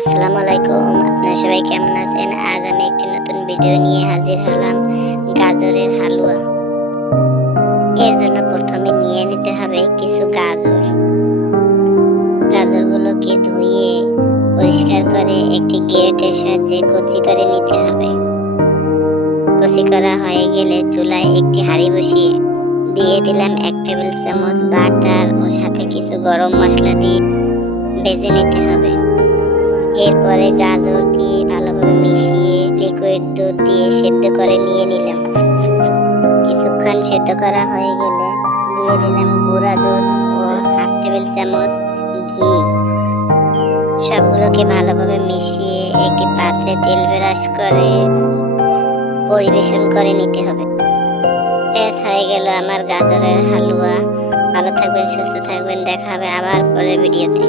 আসসালামু আলাইকুম, আপনারা সবাই কেমন আছেন? আজ আমি একটি নতুন ভিডিও নিয়ে হাজির হলাম। গাজরের হালুয়া। এর জন্য প্রথমে নিয়ে নিতে হবে কিছু গাজর। গাজরগুলোকে ধুয়ে পরিষ্কার করে একটি গ্রেটের সাহায্যে কুচি করে নিতে হবে। কুচি করা হয়ে গেলে চুলায় একটি হাঁড়ি বসিয়ে দিয়ে দিলাম 1 টেবিল চামচ বাটার ও সাথে কিছু গরম মশলা দিয়ে ভেজে নিতে হবে। এরপরে গাজর দিয়ে ভালোভাবে মিশিয়ে লিকুইড দুধ দিয়ে সেদ্ধ করে নিয়ে নিলাম। কিছুক্ষণ সেদ্ধ করা হয়ে গেলে দিয়ে দিলাম গুঁড়া দুধ ও 1/2 টেবিল চামচ ঘি। সবগুলোকে ভালোভাবে মিশিয়ে একটি পাত্রে তেল ব্রাশ করে পরিবেশন করে নিতে হবে। ব্যাস হয়ে গেল আমার গাজরের হালুয়া। ভালো থাকবেন, সুস্থ থাকবেন। দেখা হবে আবার পরের ভিডিওতে।